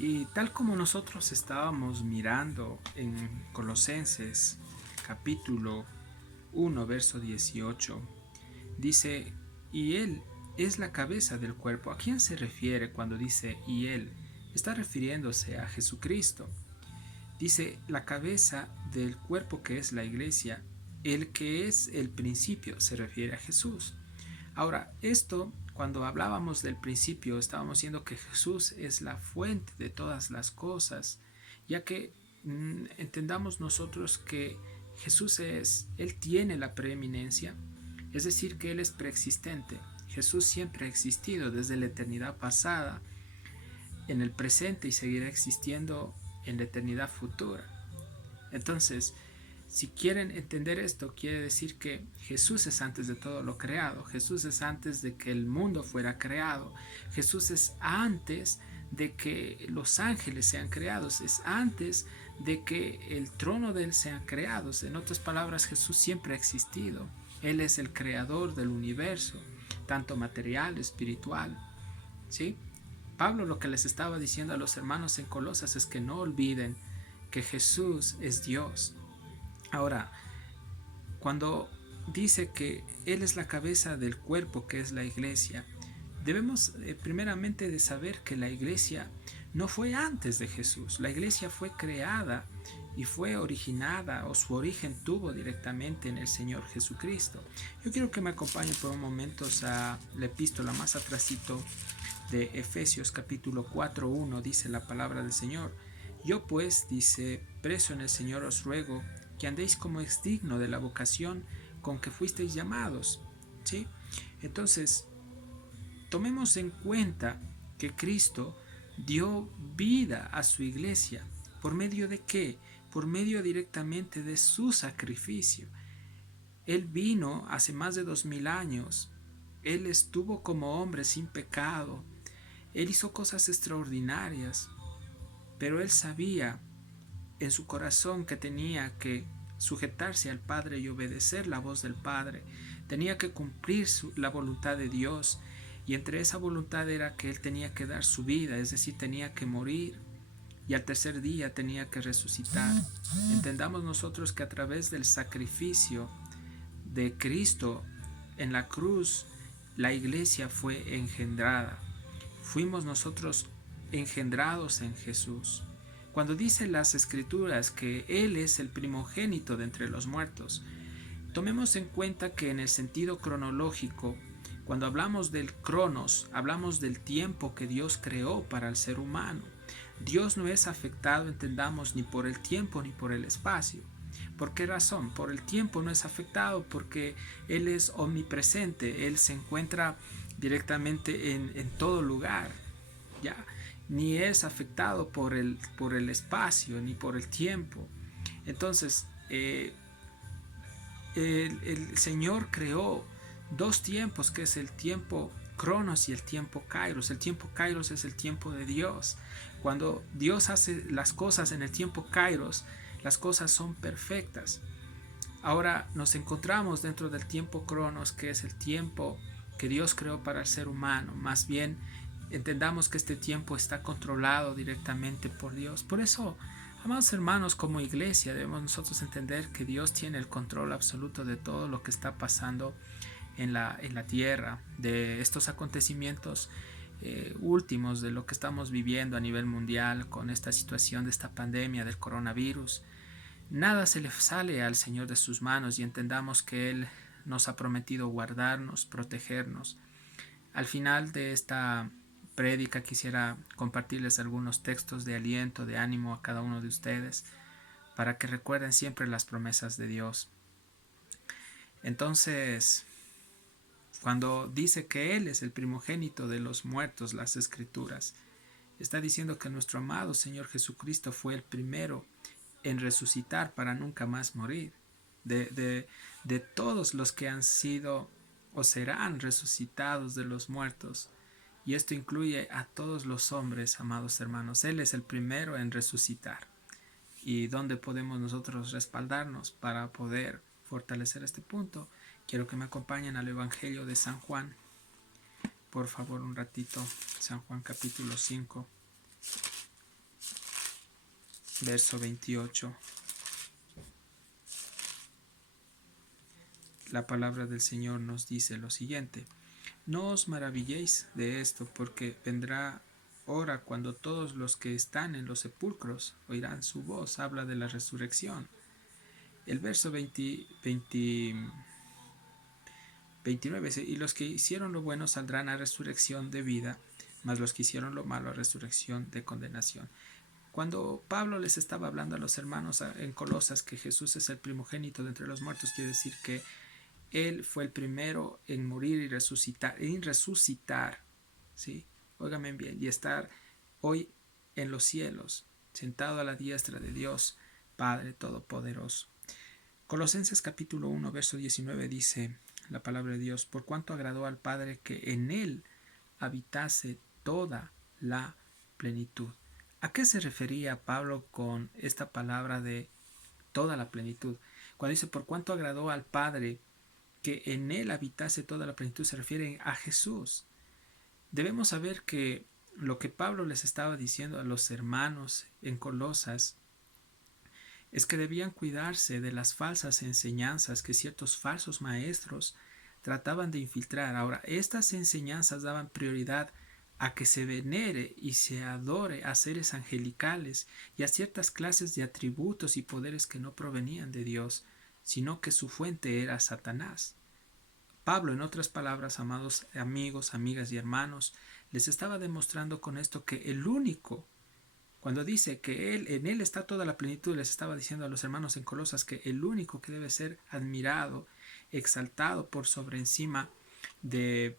Y tal como nosotros estábamos mirando en Colosenses capítulo 1, verso 18, dice, y Él es la cabeza del cuerpo. ¿A quién se refiere cuando dice y Él? Está refiriéndose a Jesucristo. Dice la cabeza del cuerpo que es la iglesia, el que es el principio, se refiere a Jesús. Ahora, esto, cuando hablábamos del principio, estábamos diciendo que Jesús es la fuente de todas las cosas, ya que entendamos nosotros que Él tiene la preeminencia, es decir, que Él es preexistente. Jesús siempre ha existido desde la eternidad pasada, en el presente y seguirá existiendo en la eternidad futura. Entonces, si quieren entender esto, quiere decir que Jesús es antes de todo lo creado. Jesús es antes de que el mundo fuera creado. Jesús es antes de que los ángeles sean creados. Es antes de que el trono de Él sea creado. En otras palabras, Jesús siempre ha existido. Él es el creador del universo, tanto material, espiritual. ¿Sí? Pablo lo que les estaba diciendo a los hermanos en Colosas es que no olviden que Jesús es Dios. Ahora, cuando dice que Él es la cabeza del cuerpo que es la iglesia, debemos primeramente de saber que la iglesia no fue antes de Jesús. La iglesia fue creada y fue originada, o su origen tuvo directamente en el Señor Jesucristo. Yo quiero que me acompañen por un momento a la epístola más atrasito de Efesios capítulo 4:1. Dice la palabra del Señor: yo pues, dice, preso en el Señor, os ruego que andéis como es digno de la vocación con que fuisteis llamados. ¿Sí? Entonces, tomemos en cuenta que Cristo dio vida a su iglesia. ¿Por medio de qué? Por medio directamente de su sacrificio. Él vino hace más de 2000 años. Él estuvo como hombre sin pecado. Él hizo cosas extraordinarias, pero él sabía en su corazón que tenía que sujetarse al Padre y obedecer la voz del Padre. Tenía que cumplir la voluntad de Dios, y entre esa voluntad era que él tenía que dar su vida, es decir, tenía que morir y al tercer día tenía que resucitar. Entendamos nosotros que a través del sacrificio de Cristo en la cruz, la iglesia fue engendrada. Fuimos nosotros engendrados en Jesús. Cuando dice las escrituras que Él es el primogénito de entre los muertos, tomemos en cuenta que en el sentido cronológico, cuando hablamos del cronos, hablamos del tiempo que Dios creó para el ser humano. Dios no es afectado, entendamos, ni por el tiempo ni por el espacio. ¿Por qué razón? Por el tiempo no es afectado porque Él es omnipresente, Él se encuentra directamente en todo lugar, ¿ya? Ni es afectado por el espacio ni por el tiempo. Entonces, el Señor creó dos tiempos, que es el tiempo Cronos y el tiempo Kairos. El tiempo Kairos es el tiempo de Dios. Cuando Dios hace las cosas en el tiempo Kairos, las cosas son perfectas. Ahora nos encontramos dentro del tiempo Cronos, que es el tiempo que Dios creó para el ser humano. Más bien, entendamos que este tiempo está controlado directamente por Dios. Por eso, amados hermanos, como iglesia debemos nosotros entender que Dios tiene el control absoluto de todo lo que está pasando en la tierra, de estos acontecimientos últimos, de lo que estamos viviendo a nivel mundial con esta situación de esta pandemia del coronavirus. Nada se le sale al Señor de sus manos, y entendamos que Él nos ha prometido guardarnos, protegernos. Al final de esta prédica quisiera compartirles algunos textos de aliento, de ánimo a cada uno de ustedes, para que recuerden siempre las promesas de Dios. Entonces, cuando dice que Él es el primogénito de los muertos, las Escrituras, está diciendo que nuestro amado Señor Jesucristo fue el primero en resucitar para nunca más morir. De todos los que han sido o serán resucitados de los muertos, y esto incluye a todos los hombres, amados hermanos. Él es el primero en resucitar. ¿Y dónde podemos nosotros respaldarnos para poder fortalecer este punto? Quiero que me acompañen al Evangelio de San Juan. Por favor, un ratito. San Juan capítulo 5. verso 28. La palabra del Señor nos dice lo siguiente: no os maravilléis de esto, porque vendrá hora cuando todos los que están en los sepulcros oirán su voz. Habla de la resurrección. El verso 29 dice: y los que hicieron lo bueno saldrán a resurrección de vida, mas los que hicieron lo malo a resurrección de condenación. Cuando Pablo les estaba hablando a los hermanos en Colosas que Jesús es el primogénito de entre los muertos, quiere decir que Él fue el primero en morir y resucitar, ¿sí? Óigame bien, y estar hoy en los cielos, sentado a la diestra de Dios, Padre Todopoderoso. Colosenses capítulo 1, verso 19 dice la palabra de Dios: por cuanto agradó al Padre que en Él habitase toda la plenitud. ¿A qué se refería Pablo con esta palabra de toda la plenitud? Cuando dice por cuanto agradó al Padre que en Él habitase toda la plenitud, se refiere a Jesús. Debemos saber que lo que Pablo les estaba diciendo a los hermanos en Colosas es que debían cuidarse de las falsas enseñanzas que ciertos falsos maestros trataban de infiltrar. Ahora, estas enseñanzas daban prioridad a que se venere y se adore a seres angelicales y a ciertas clases de atributos y poderes que no provenían de Dios, sino que su fuente era Satanás. Pablo, en otras palabras, amados amigos, amigas y hermanos, les estaba demostrando con esto que el único, cuando dice que en él está toda la plenitud, les estaba diciendo a los hermanos en Colosas que el único que debe ser admirado, exaltado por sobre encima de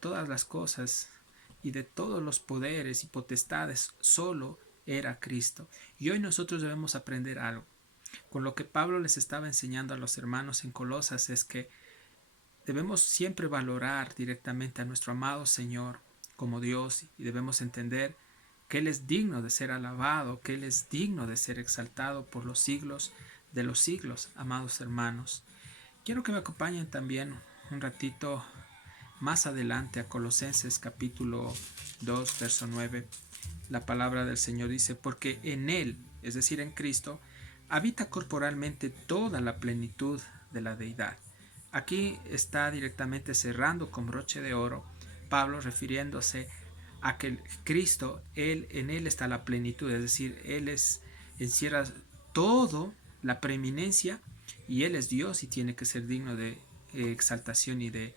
todas las cosas y de todos los poderes y potestades, solo era Cristo. Y hoy nosotros debemos aprender algo. Con lo que Pablo les estaba enseñando a los hermanos en Colosas es que debemos siempre valorar directamente a nuestro amado Señor como Dios, y debemos entender que Él es digno de ser alabado, que Él es digno de ser exaltado por los siglos de los siglos, amados hermanos. Quiero que me acompañen también un ratito más adelante a Colosenses capítulo 2, verso 9. La palabra del Señor dice: porque en Él, es decir, en Cristo, habita corporalmente toda la plenitud de la deidad. Aquí está directamente cerrando con broche de oro Pablo, refiriéndose a que Cristo, en Él está la plenitud, es decir, Él encierra todo, la preeminencia, y Él es Dios y tiene que ser digno de exaltación y de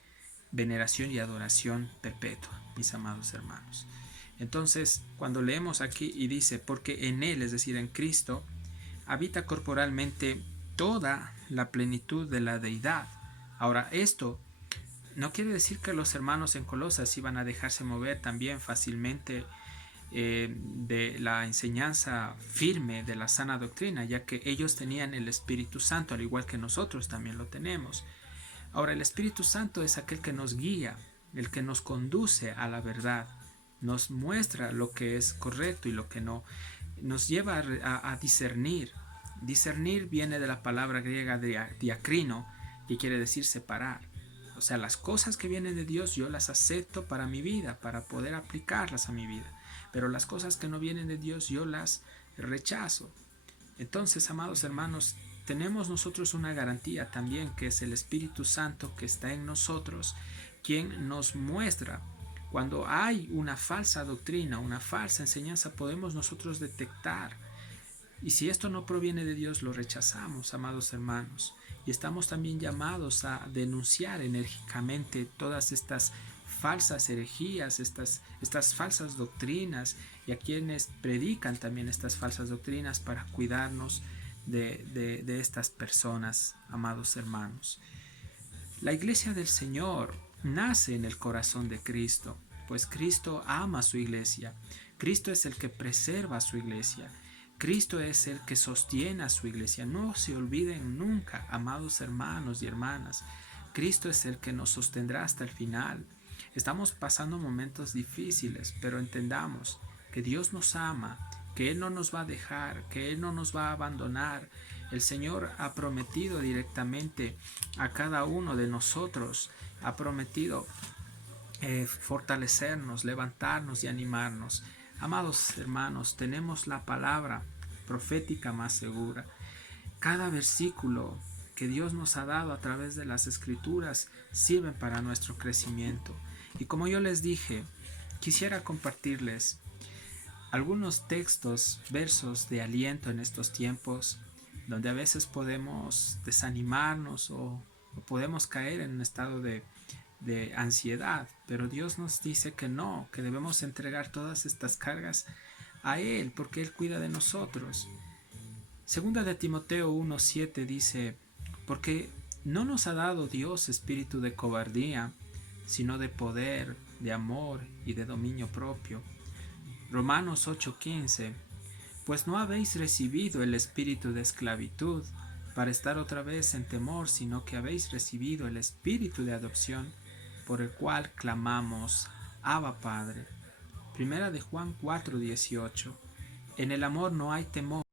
veneración y adoración perpetua, mis amados hermanos. Entonces, cuando leemos aquí y dice, porque en Él, es decir, en Cristo, habita corporalmente toda la plenitud de la deidad. Ahora, esto no quiere decir que los hermanos en Colosas iban a dejarse mover también fácilmente de la enseñanza firme de la sana doctrina, ya que ellos tenían el Espíritu Santo, al igual que nosotros también lo tenemos. Ahora, el Espíritu Santo es aquel que nos guía, el que nos conduce a la verdad, nos muestra lo que es correcto y lo que no, nos lleva a discernir. Discernir viene de la palabra griega diacrino, que quiere decir separar. O sea, las cosas que vienen de Dios yo las acepto para mi vida, para poder aplicarlas a mi vida. Pero las cosas que no vienen de Dios yo las rechazo. Entonces, amados hermanos, tenemos nosotros una garantía también, que es el Espíritu Santo que está en nosotros, quien nos muestra. Cuando hay una falsa doctrina, una falsa enseñanza, podemos nosotros detectar. Y si esto no proviene de Dios, lo rechazamos, amados hermanos. Y estamos también llamados a denunciar enérgicamente todas estas falsas herejías, estas falsas doctrinas, y a quienes predican también estas falsas doctrinas, para cuidarnos de estas personas, amados hermanos. La iglesia del Señor nace en el corazón de Cristo, pues Cristo ama a su iglesia. Cristo es el que preserva a su iglesia. Cristo es el que sostiene a su iglesia. No se olviden nunca, amados hermanos y hermanas. Cristo es el que nos sostendrá hasta el final. Estamos pasando momentos difíciles, pero entendamos que Dios nos ama, que Él no nos va a dejar, que Él no nos va a abandonar. El Señor ha prometido directamente a cada uno de nosotros, ha prometido fortalecernos, levantarnos y animarnos. Amados hermanos, tenemos la palabra profética más segura. Cada versículo que Dios nos ha dado a través de las Escrituras sirven para nuestro crecimiento. Y como yo les dije, quisiera compartirles algunos textos, versos de aliento en estos tiempos, donde a veces podemos desanimarnos o podemos caer en un estado de ansiedad, pero Dios nos dice que no, que debemos entregar todas estas cargas a Él, porque Él cuida de nosotros. Segunda de Timoteo 1:7 dice, porque no nos ha dado Dios espíritu de cobardía, sino de poder, de amor y de dominio propio. Romanos 8:15, pues no habéis recibido el espíritu de esclavitud para estar otra vez en temor, sino que habéis recibido el espíritu de adopción, por el cual clamamos, Abba Padre. Primera de Juan 4:18, en el amor no hay temor,